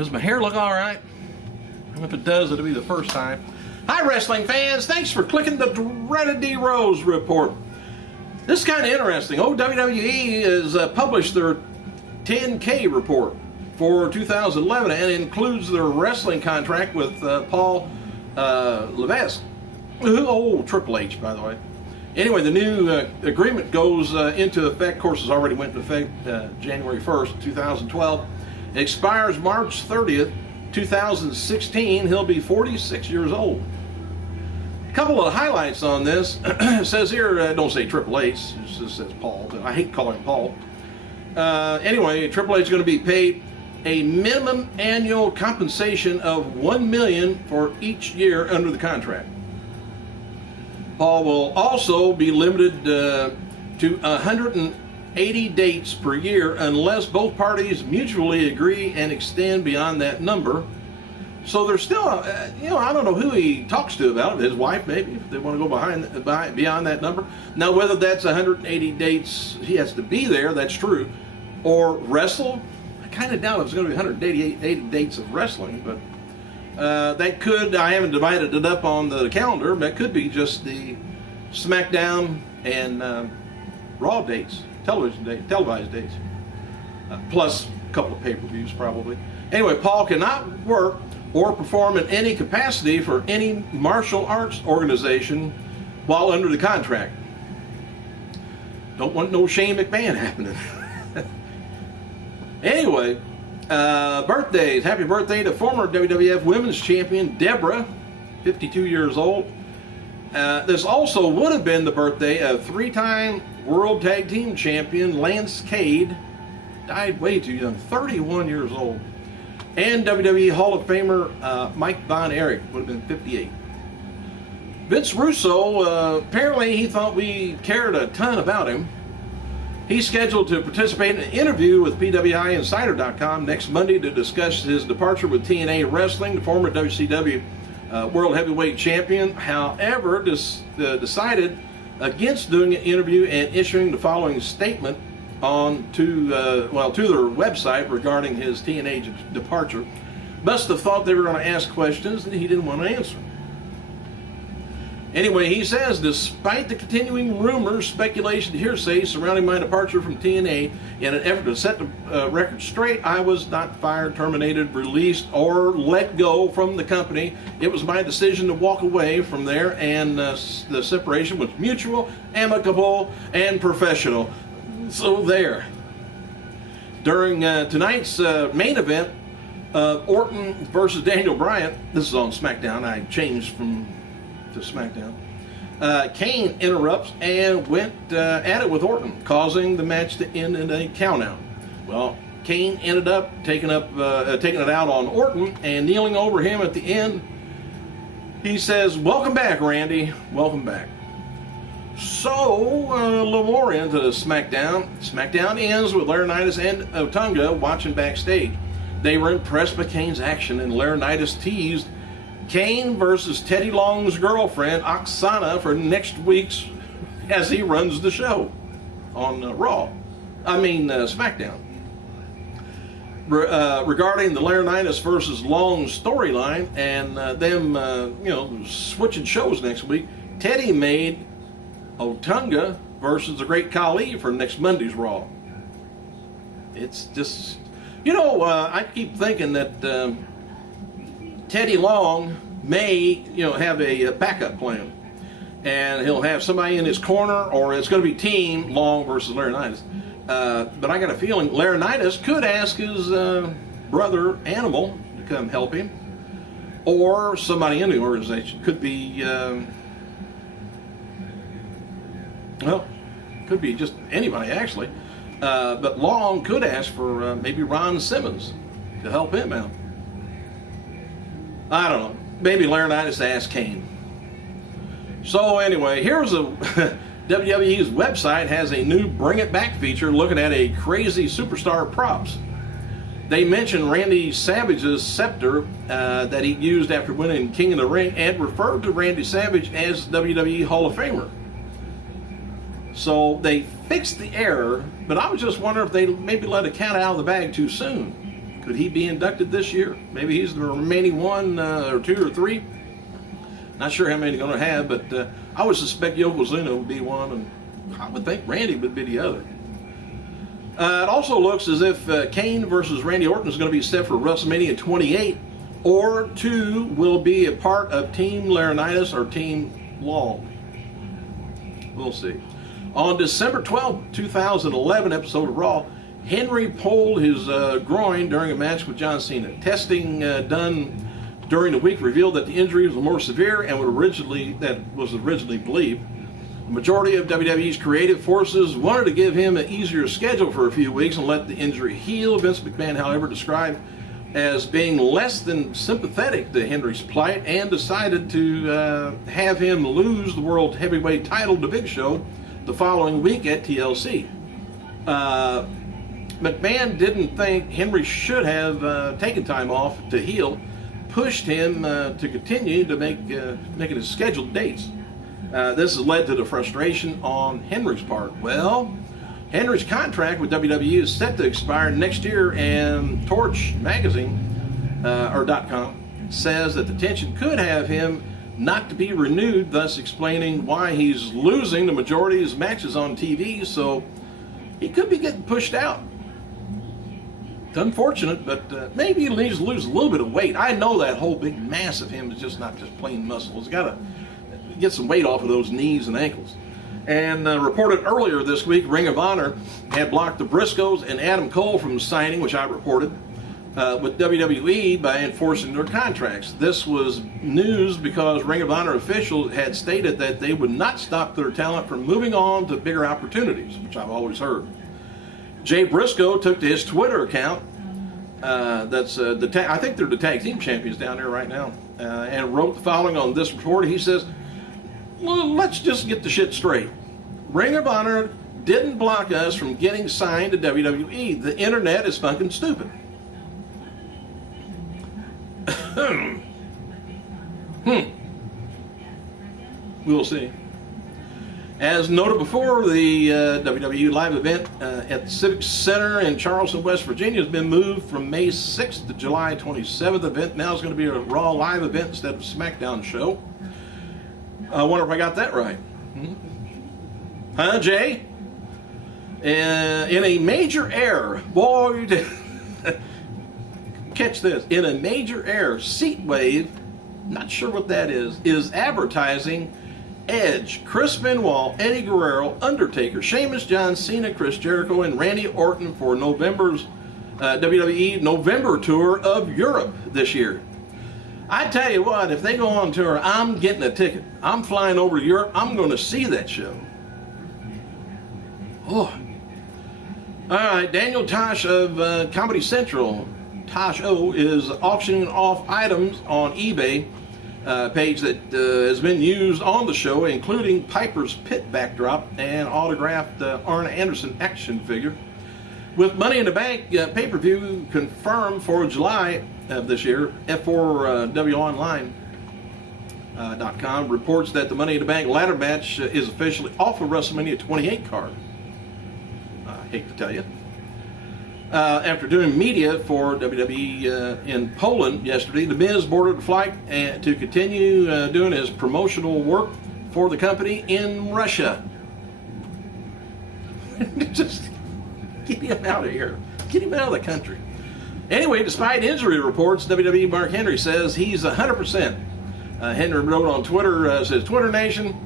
Does my hair look all right? If it does, it'll be the first time. Hi, wrestling fans. Thanks for clicking the dreaded D Rose report. This is kind of interesting. WWE has published their 10K report for 2011 and includes their wrestling contract with Paul Levesque. Oh, Triple H, by the way. Anyway, the new agreement goes into effect. Of course, it's already went into effect January 1st, 2012. It expires March 30th, 2016. He'll be 46 years old. A couple of highlights on this. It says here, don't say Triple H, it just says Paul, but I hate calling him Paul. Anyway, Triple H is going to be paid a minimum annual compensation of $1 million for each year under the contract. Paul will also be limited to 180 dates per year unless both parties mutually agree and extend beyond that number. So there's still, I don't know who he talks to about it. His wife, maybe, if they want to go beyond that number. Now, whether that's 180 dates, he has to be there, that's true, or wrestle. I kind of doubt it's going to be 180 dates of wrestling, but that could, I haven't divided it up on the calendar, but that could be just the SmackDown and Raw dates, televised dates, plus a couple of pay-per-views probably. Anyway, Paul cannot work or perform in any capacity for any martial arts organization while under the contract. Don't want no Shane McMahon happening. Anyway, birthdays. Happy birthday to former WWF Women's Champion Deborah, 52 years old. This also would have been the birthday of three-time World Tag Team Champion Lance Cade. Died way too young, 31 years old. And WWE Hall of Famer Mike Von Erich would have been 58. Vince Russo, apparently he thought we cared a ton about him. He's scheduled to participate in an interview with PWIinsider.com next Monday to discuss his departure with TNA Wrestling, the former WCW World Heavyweight Champion. However, decided against doing an interview and issuing the following statement to their website regarding his TNA departure. Must have thought they were going to ask questions that he didn't want to answer. Anyway, he says, despite the continuing rumors, speculation, hearsay surrounding my departure from TNA, in an effort to set the record straight, I was not fired, terminated, released, or let go from the company. It was my decision to walk away from there, and the separation was mutual, amicable, and professional. So there. During tonight's main event, Orton versus Daniel Bryan, this is on SmackDown, I changed to SmackDown. Kane interrupts and went at it with Orton, causing the match to end in a countout. Well, Kane ended up taking it out on Orton and kneeling over him at the end. He says, "Welcome back, Randy. Welcome back." So, a little more into SmackDown. SmackDown ends with Laurinaitis and Otunga watching backstage. They were impressed by Kane's action, and Laurinaitis teased Kane versus Teddy Long's girlfriend, Oksana, for next week's as he runs the show on SmackDown. Regarding the Laurinaitis versus Long storyline and them, switching shows next week, Teddy made Otunga versus the Great Khali for next Monday's Raw. It's just, I keep thinking that Teddy Long may, have a backup plan, and he'll have somebody in his corner, or it's going to be team Long versus Laurinaitis. But I got a feeling Laurinaitis could ask his brother Animal to come help him, or somebody in the organization. Could be. Could be just anybody, actually. But Long could ask for maybe Ron Simmons to help him out. I don't know. Maybe Laurinaitis asked Kane. So anyway, here's WWE's website has a new Bring It Back feature looking at a crazy superstar props. They mention Randy Savage's scepter that he used after winning King of the Ring, and referred to Randy Savage as WWE Hall of Famer. So they fixed the error, but I was just wondering if they maybe let a cat out of the bag too soon. Could he be inducted this year? Maybe he's the remaining one or two or three. Not sure how many they're going to have, but I would suspect Yokozuna would be one, and I would think Randy would be the other. It also looks as if Kane versus Randy Orton is going to be set for WrestleMania 28, or 2 will be a part of Team Laurinaitis or Team Long. We'll see. On December 12, 2011 episode of Raw, Henry pulled his groin during a match with John Cena. Testing done during the week revealed that the injury was more severe and was originally believed. The majority of WWE's creative forces wanted to give him an easier schedule for a few weeks and let the injury heal. Vince McMahon, however, described as being less than sympathetic to Henry's plight and decided to have him lose the World Heavyweight title to Big Show the following week at TLC. McMahon didn't think Henry should have taken time off to heal, pushed him to continue to making his scheduled dates. This has led to the frustration on Henry's part. Well, Henry's contract with WWE is set to expire next year, and Torch Magazine, .com, says that the tension could have him not to be renewed, thus explaining why he's losing the majority of his matches on TV, so he could be getting pushed out. It's unfortunate, but maybe he needs to lose a little bit of weight. I know that whole big mass of him is just not just plain muscle. He's got to get some weight off of those knees and ankles. And reported earlier this week, Ring of Honor had blocked the Briscoes and Adam Cole from signing, which I reported, with WWE by enforcing their contracts. This was news because Ring of Honor officials had stated that they would not stop their talent from moving on to bigger opportunities, which I've always heard. Jay Briscoe took to his Twitter account, I think they're the tag team champions down there right now, and wrote the following on this report. He says, well, let's just get the shit straight. Ring of Honor didn't block us from getting signed to WWE. The internet is fucking stupid. We'll see. As noted before, the WWE live event at the Civic Center in Charleston, West Virginia has been moved from May 6th to July 27th. The event now is going to be a Raw live event instead of a SmackDown show. I wonder if I got that right. Huh, Jay? In a major error, boy, catch this. In a major error, Seatwave, not sure what that is advertising Edge, Chris Benoit, Eddie Guerrero, Undertaker, Sheamus, John Cena, Chris Jericho, and Randy Orton for November's WWE November tour of Europe this year. I tell you what, if they go on tour, I'm getting a ticket. I'm flying over to Europe. I'm going to see that show. Oh. All right, Daniel Tosh of Comedy Central, Tosh O, is auctioning off items on eBay page that has been used on the show, including Piper's Pit backdrop and autographed Arn Anderson action figure. With Money in the Bank pay-per-view confirmed for July of this year, F4WOnline.com reports that the Money in the Bank ladder match is officially off of WrestleMania 28 card. I hate to tell you. After doing media for WWE in Poland yesterday, The Miz boarded a flight to continue doing his promotional work for the company in Russia. Just get him out of here. Get him out of the country. Anyway, despite injury reports, WWE Mark Henry says he's 100%. Henry wrote on Twitter, says, Twitter Nation,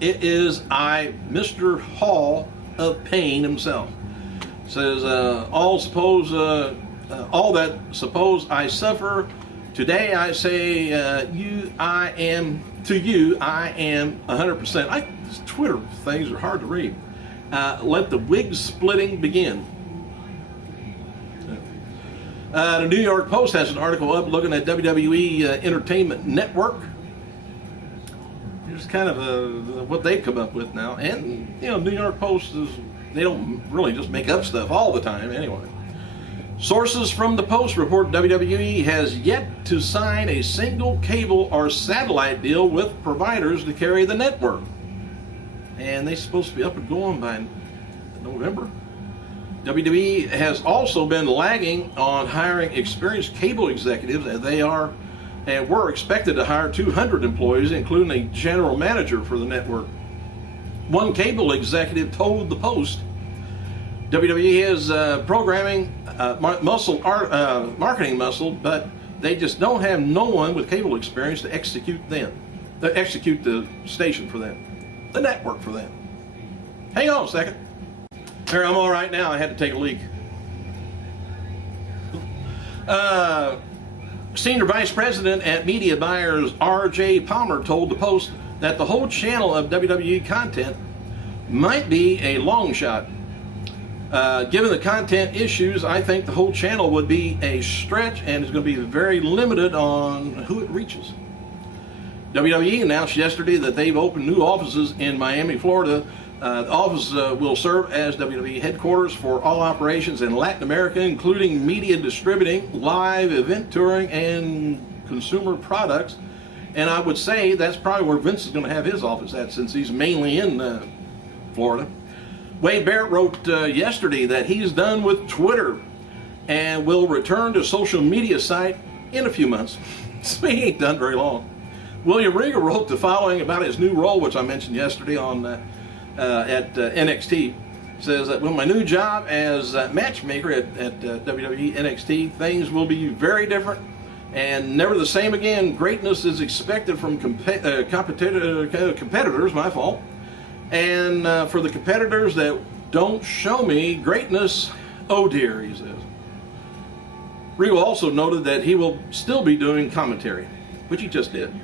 it is I, Mr. Hall of Pain himself. Says, all that suppose I suffer, today I say, I am 100%. These Twitter things are hard to read. Let the wig splitting begin. The New York Post has an article up looking at WWE Entertainment Network. Here's kind of what they've come up with now. And, New York Post they don't really just make up stuff all the time anyway. Sources from the Post report WWE has yet to sign a single cable or satellite deal with providers to carry the network. And they're supposed to be up and going by November. WWE has also been lagging on hiring experienced cable executives, and they are and were expected to hire 200 employees, including a general manager for the network. One cable executive told the Post, WWE is programming marketing muscle, but they just don't have no one with cable experience to execute the station for them, the network for them. Hang on a second. Here, I'm all right now. I had to take a leak. Senior Vice President at Media Buyers R.J. Palmer told the Post that the whole channel of WWE content might be a long shot. Given the content issues, I think the whole channel would be a stretch and is going to be very limited on who it reaches. WWE announced yesterday that they've opened new offices in Miami, Florida. The office will serve as WWE headquarters for all operations in Latin America, including media distributing, live event touring, and consumer products. And I would say that's probably where Vince is going to have his office at, since he's mainly in Florida. Wade Barrett wrote yesterday that he's done with Twitter and will return to social media site in a few months. So he ain't done very long. William Regal wrote the following about his new role, which I mentioned yesterday on at NXT. Says that with my new job as matchmaker at WWE NXT, things will be very different and never the same again. Greatness is expected from competitors, my fault. And for the competitors that don't show me greatness, oh dear, he says. Regal also noted that he will still be doing commentary, which he just did.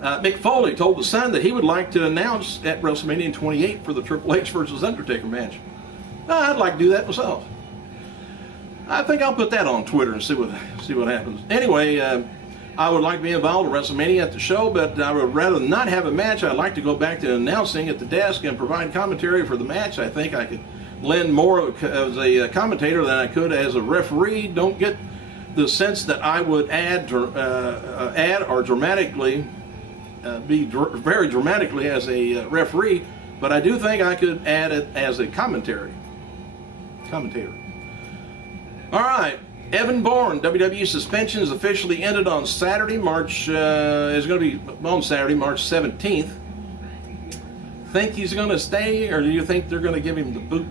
Mick Foley told The Sun that he would like to announce at WrestleMania 28 for the Triple H versus Undertaker match. I'd like to do that myself. I think I'll put that on Twitter and see what happens. Anyway, I would like to be involved at WrestleMania at the show, but I would rather not have a match. I'd like to go back to announcing at the desk and provide commentary for the match. I think I could lend more as a commentator than I could as a referee. Don't get the sense that I would add or dramatically be very dramatically as a referee, but I do think I could add it as a commentator. All right, Evan Bourne, WWE suspension is officially ended on Saturday, March 17th. Think he's going to stay, or do you think they're going to give him the boot?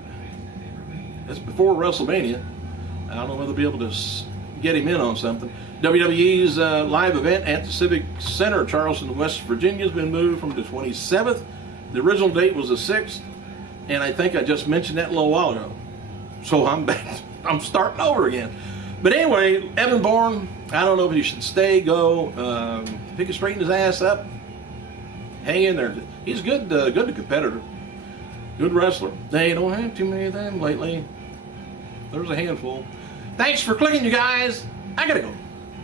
It's before WrestleMania. I don't know whether they'll be able to get him in on something. WWE's live event at the Civic Center, Charleston, West Virginia, has been moved from the 27th. The original date was the 6th, and I think I just mentioned that a little while ago. So I'm back. I'm starting over again. But anyway, Evan Bourne, I don't know if he should stay, go, pick it, straighten his ass up, hang in there. He's good competitor, good wrestler. They don't have too many of them lately. There's a handful. Thanks for clicking, you guys. I gotta go.